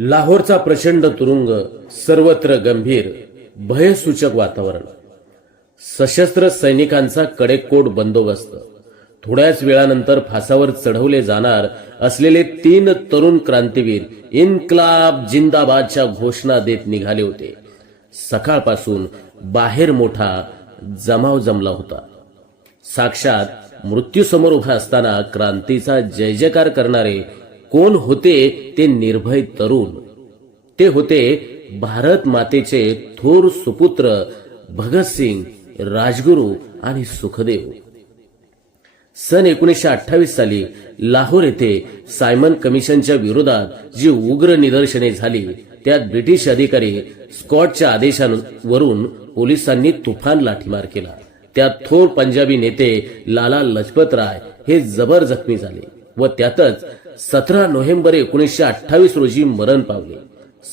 लाहोरचा प्रचंड तुरुंग सर्वत्र गंभीर भयसूचक वातावरण. सशस्त्र सैनिकांचा कडेकोट बंदोबस्त. थोड्याच वेळानंतर फासावर चढवले जाणार असलेले तीन तरुण क्रांतीवीर इन्क्लाब जिंदाबादच्या घोषणा देत निघाले होते. सकाळपासून बाहेर मोठा जमाव जमला होता. साक्षात मृत्यूसमोर उभा असताना क्रांतीचा जय जयकार करणारे कोण होते ते निर्भय तरुण. ते होते भारत मातेचे थोर सुपुत्र भगतसिंग राजगुरू आणि सुखदेव. सन एकोणीसशे अठ्ठावीस साली लाहोर येथे सायमन कमिशनच्या विरोधात जी उग्र निदर्शने झाली त्यात ब्रिटिश अधिकारी स्कॉटच्या आदेशावरून पोलिसांनी तुफान लाठीमार केला. त्यात थोर पंजाबी नेते लाला लजपत राय हे जबर जखमी झाले. व त्यातच सतरा नोव्हेंबर एकोणीसशे अठ्ठावीस रोजी मरण पावले.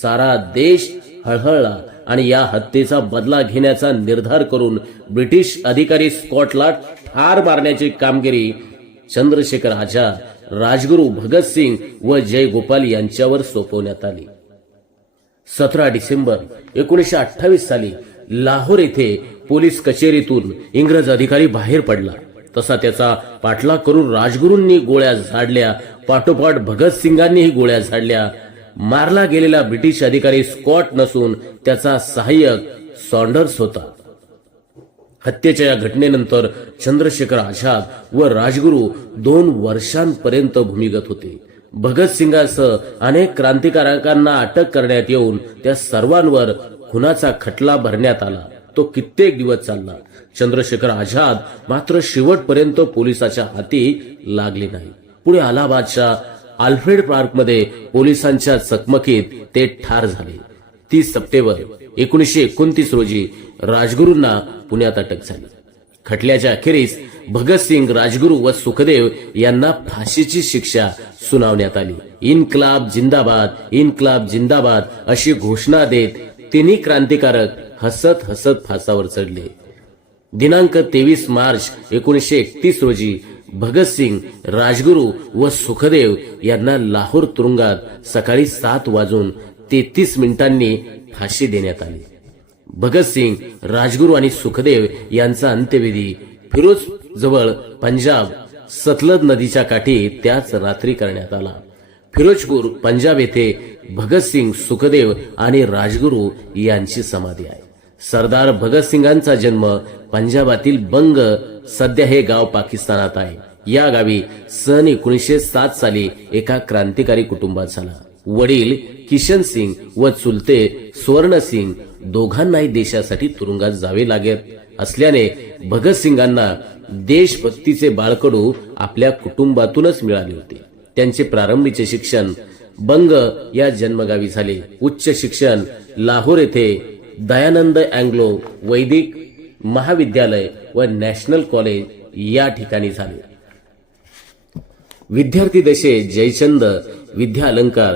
सारा देश हळहळला आणि या हत्येचा बदला घेण्याचा निर्धार करून ब्रिटिश अधिकारी स्कॉटला ठार मारण्याची कामगिरी चंद्रशेखर आझाद राजगुरू भगतसिंग व जय गोपाल यांच्यावर सोपवण्यात आली. सतरा डिसेंबर एकोणीसशे अठ्ठावीस साली लाहोर येथे पोलीस कचेरीतून इंग्रज अधिकारी बाहेर पडला. तसा त्याचा पाठलाग करून राजगुरूंनी गोळ्या झाडल्या. पाठोपाठ भगतसिंगांनीही गोळ्या झाडल्या. मारला गेलेला ब्रिटिश अधिकारी स्कॉट नसून त्याचा सहाय्यक सॉन्डर्स होता. हत्येच्या या घटनेनंतर चंद्रशेखर आझाद व राजगुरू दोन वर्षांपर्यंत भूमिगत होते. भगतसिंगासह अनेक क्रांतिकारकांना अटक करण्यात येऊन त्या सर्वांवर खुनाचा खटला भरण्यात आला. तो कित्येक दिवस चालला. चंद्रशेखर आझाद मात्र शेवटपर्यंत पोलिसाच्या हाती लागले नाही. पुढे अलाहाबादच्या आल्फ्रेड पार्कमध्ये पोलिसांच्या चकमकीत ते ठार झाले. तीस सप्टेंबर एकोणीसशे एकोणतीस रोजी राजगुरूंना पुण्यात अटक झाली. खटल्याच्या अखेरीस भगतसिंग राजगुरू व सुखदेव यांना फाशीची शिक्षा सुनावण्यात आली. इनक्लाब जिंदाबाद इनक्लाब जिंदाबाद अशी घोषणा देत तिन्ही क्रांतिकारक हसत हसत फासावर चढले. दिनांक तेवीस मार्च एकोणीसशे एकतीस रोजी भगतसिंग राजगुरू व सुखदेव यांना लाहोर तुरुंगात सकाळी सात वाजून तेहतीस मिनिटांनी फाशी देण्यात आली. भगतसिंग राजगुरू आणि सुखदेव यांचा अंत्यविधी फिरोज जवळ पंजाब सतलज नदीच्या काठी त्याच रात्री करण्यात आला. फिरोजपूर पंजाब येथे भगतसिंग सुखदेव आणि राजगुरू यांची समाधी आहे. सरदार भगतसिंगांचा जन्म पंजाबातील बंग सध्या हे गाव पाकिस्तानात आहे. या गावी सन एकोणीसशे सात साली एका क्रांतिकारी कुटुंबात झाला. वडील किशन सिंग व चुलते सुवर्ण सिंग दोघांनाही देशासाठी तुरुंगात जावे लागत असल्याने भगतसिंगांना देशभक्तीचे बाळकडू आपल्या कुटुंबातूनच मिळाले होते. त्यांचे प्रारंभीचे शिक्षण बंग या जन्मगावी झाले. उच्च शिक्षण लाहोर येथे दयानंद अँग्लो वैदिक महाविद्यालय व नॅशनल कॉलेज या ठिकाणी झाले. विद्यार्थी दशे जयचंद विद्या अलंकार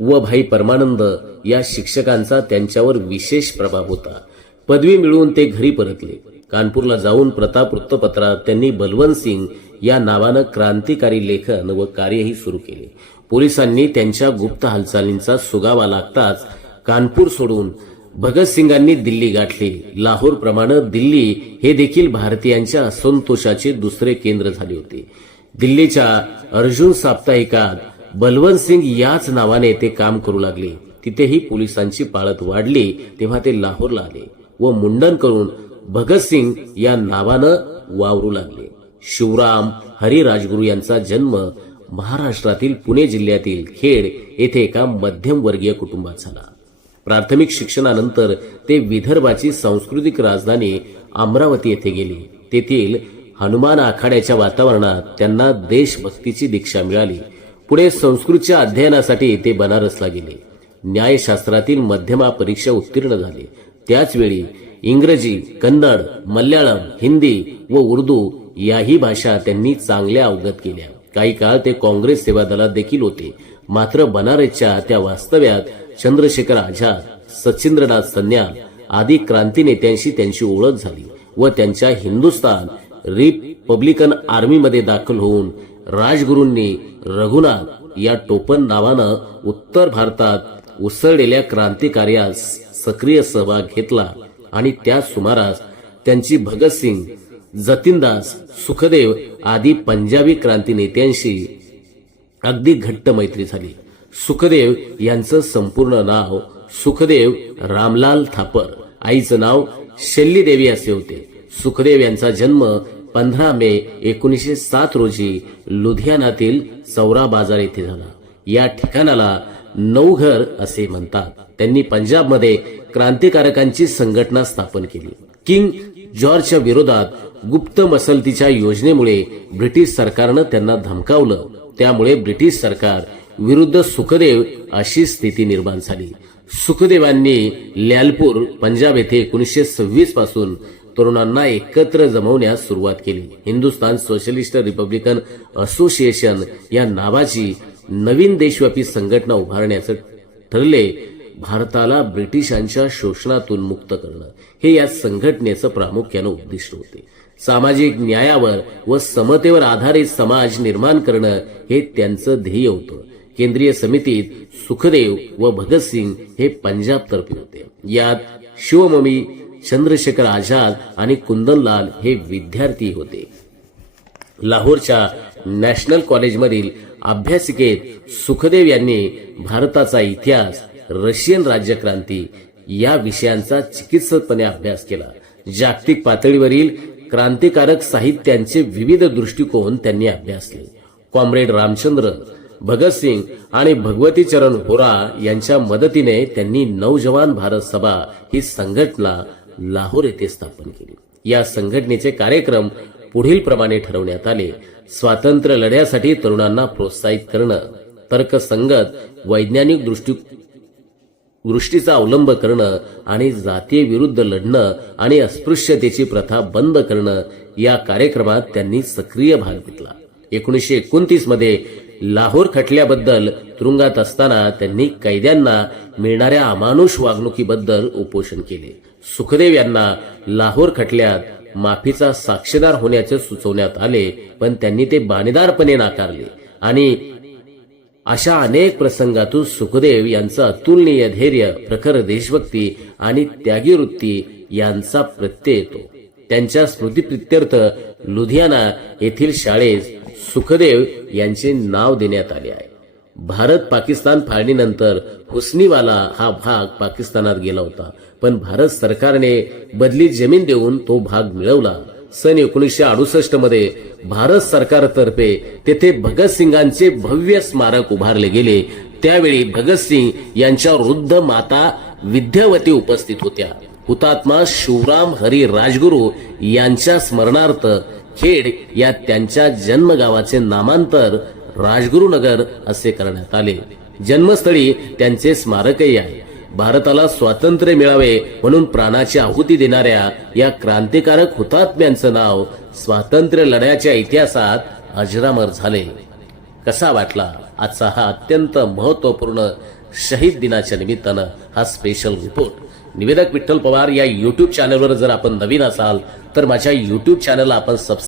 व भाई परमानंद या शिक्षकांचा त्यांच्यावर विशेष प्रभाव होता. पदवी मिळवून ते घरी परतले. कानपूरला जाऊन प्रताप वृत्तपत्रात त्यांनी बलवंत सिंग या नावानं क्रांतिकारी लेखन व कार्यही सुरू केले. पोलिसांनी त्यांच्या गुप्त हालचालींचा सुगावा लागताच कानपूर सोडून भगतसिंगांनी दिल्ली गाठली. लाहोरप्रमाणे दिल्ली हे देखील भारतीयांच्या असंतोषाचे दुसरे केंद्र झाले होते. दिल्लीच्या अर्जुन साप्ताहिकात बलवंत सिंग याच नावाने ते काम करू लागले. तिथेही पोलिसांची पाळत वाढली तेव्हा ते लाहोरला आले व मुंडन करून भगतसिंग या नावानं वावरू लागले. शिवराम हरी राजगुरू यांचा जन्म महाराष्ट्रातील पुणे जिल्ह्यातील खेड येथे एका मध्यमवर्गीय कुटुंबात झाला. प्राथमिक शिक्षणानंतर ते विदर्भाची सांस्कृतिक राजधानी अमरावती येथे गेले. तेथील हनुमान आखाड्याच्या वातावरणात त्यांना देशभक्तीची दीक्षा मिळाली. पुढे संस्कृतच्या अध्ययनासाठी ते बनारसला गेले. न्यायशास्त्रातील मध्यमा परीक्षा उत्तीर्ण झाले. त्याचवेळी इंग्रजी कन्नड मल्याळम हिंदी व उर्दू याही भाषा त्यांनी चांगल्या अवगत केल्या. काही काळ ते काँग्रेस सेवा दलात देखील होते. मात्र बनारसच्या त्या वास्तव्यात चंद्रशेखर आझाद सचिंद्रनाथ सन्या आदी क्रांती नेत्यांशी त्यांची ओळख झाली व त्यांच्या हिंदुस्तान रिपब्लिकन आर्मीमध्ये दाखल होऊन राजगुरूंनी रघुनाथ या टोपण नावानं उत्तर भारतात उसळलेल्या क्रांतिकार्यास सक्रिय सहभाग घेतला आणि त्या सुमारास त्यांची भगतसिंग जतीनदास सुखदेव आदी पंजाबी क्रांती नेत्यांशी अगदी घट्ट मैत्री झाली. सुखदेव यांचं संपूर्ण नाव सुखदेव रामलाल थापर. आईचं नाव शल्लीदेवी असे होते. सुखदेव यांचा जन्म पंधरा मे एकोणीसशे सात रोजी लुधियानातील चौरा बाजार येथे झाला. या ठिकाणाला नवघर असे म्हणतात. त्यांनी पंजाबमध्ये क्रांतिकारकांची संघटना स्थापन केली. किंग जॉर्जच्या विरोधात गुप्त मसलतीच्या योजनेमुळे ब्रिटिश सरकारनं त्यांना धमकावलं. त्यामुळे ब्रिटिश सरकार विरुद्ध सुखदेव अशी स्थिती निर्माण झाली. सुखदेवांनी लॅलपूर पंजाब येथे एकोणीसशे सव्वीसपासून तरुणांना एकत्र जमवण्यास सुरुवात केली. हिंदुस्थान सोशलिस्ट रिपब्लिकन असोसिएशन या नावाची नवीन देशव्यापी संघटना उभारण्याचं ठरले भारताला ब्रिटिशांच्या शोषणातून मुक्त करणं. हे या संघटनेचं प्रामुख्यानं उद्दिष्ट होते. सामाजिक न्यायावर व समतेवर आधारित समाज निर्माण करणं हे त्यांचं ध्येय होतं. केंद्रीय समितीत सुखदेव व भगतसिंग हे पंजाब तर्फे होते. यात शिवममी चंद्रशेखर आझाद आणि कुंदनलाल हे विद्यार्थी होते. लाहोरच्या नॅशनल कॉलेजमधील अभ्यासिकेत सुखदेव यांनी भारताचा इतिहास रशियन राज्यक्रांती या विषयांचा चिकित्सकपणे अभ्यास केला. जागतिक पातळीवरील क्रांतिकारक साहित्यांचे विविध दृष्टिकोन त्यांनी अभ्यासले. कॉम्रेड रामचंद्र भगतसिंग आणि भगवतीचरण होरा यांच्या मदतीने त्यांनी नवजवान भारत सभा ही संघटना लाहोर येथे स्थापन केली. या संघटनेचे कार्यक्रम पुढील प्रमाणे ठरवण्यात आले. स्वातंत्र्य लढ्यासाठी तरुणांना प्रोत्साहित करणं तर्कसंगत वैज्ञानिक दृष्टी दृष्टीचा अवलंब करणं आणि जातीय विरुद्ध लढणं आणि अस्पृश्यतेची प्रथा बंद करणं या कार्यक्रमात त्यांनी सक्रिय भाग घेतला. एकोणीसशे एकोणतीसमध्ये लाहोर खटल्याबद्दल तुरुंगात असताना त्यांनी कैद्यांना मिळणाऱ्या अमानुष वागणुकीबद्दल उपोषण केले. सुखदेव यांना लाहोर खटल्यात माफीचा साक्षीदार होण्याचे सुचवण्यात आले पण त्यांनी ते बाणेदारपणे नाकारले. आणि अशा अनेक प्रसंगातून सुखदेव यांचं अतुलनीय धैर्य प्रखर देशभक्ती आणि त्यागी वृत्ती यांचा प्रत्यय येतो. त्यांच्या स्मृतीप्रित्यर्थ लुधियाना येथील शाळेत सुखदेव यांचे नाव देण्यात आले आहे. भारत पाकिस्तान फाळणीनंतर हुस्नीवाला हा भाग पाकिस्तानात गेला होता. पण भारत सरकारने बदली जमीन देऊन तो भाग मिळवला. सन एकोणीसशे अडुसष्टमध्ये भारत सरकारतर्फे तेथे भगतसिंगांचे भव्य स्मारक उभारले गेले. त्यावेळी भगतसिंग यांच्या वृद्ध माता विद्यावती उपस्थित होत्या. हुतात्मा शिवराम हरी राजगुरू यांच्या स्मरणार्थ खेड या त्यांच्या जन्मगावाचे नामांतर राजगुरुनगर असे करण्यात आले. जन्मस्थळी त्यांचे स्मारकही आहे. भारताला स्वातंत्र्य मिळावे म्हणून प्राणाची आहुती देणाऱ्या या क्रांतिकारक हुतात्म्यांचं नाव स्वातंत्र्य लढ्याच्या इतिहासात अजरामर झाले. कसा वाटला आजचा हा अत्यंत महत्त्वपूर्ण शहीद दिनाच्या निमित्तानं हा स्पेशल रिपोर्ट निवेदक विठ्ठल पवार या युट्यूब चॅनलवर जर आपण नवीन असाल तर माझ्या युट्यूब चॅनलला आपण सबस्क्राईब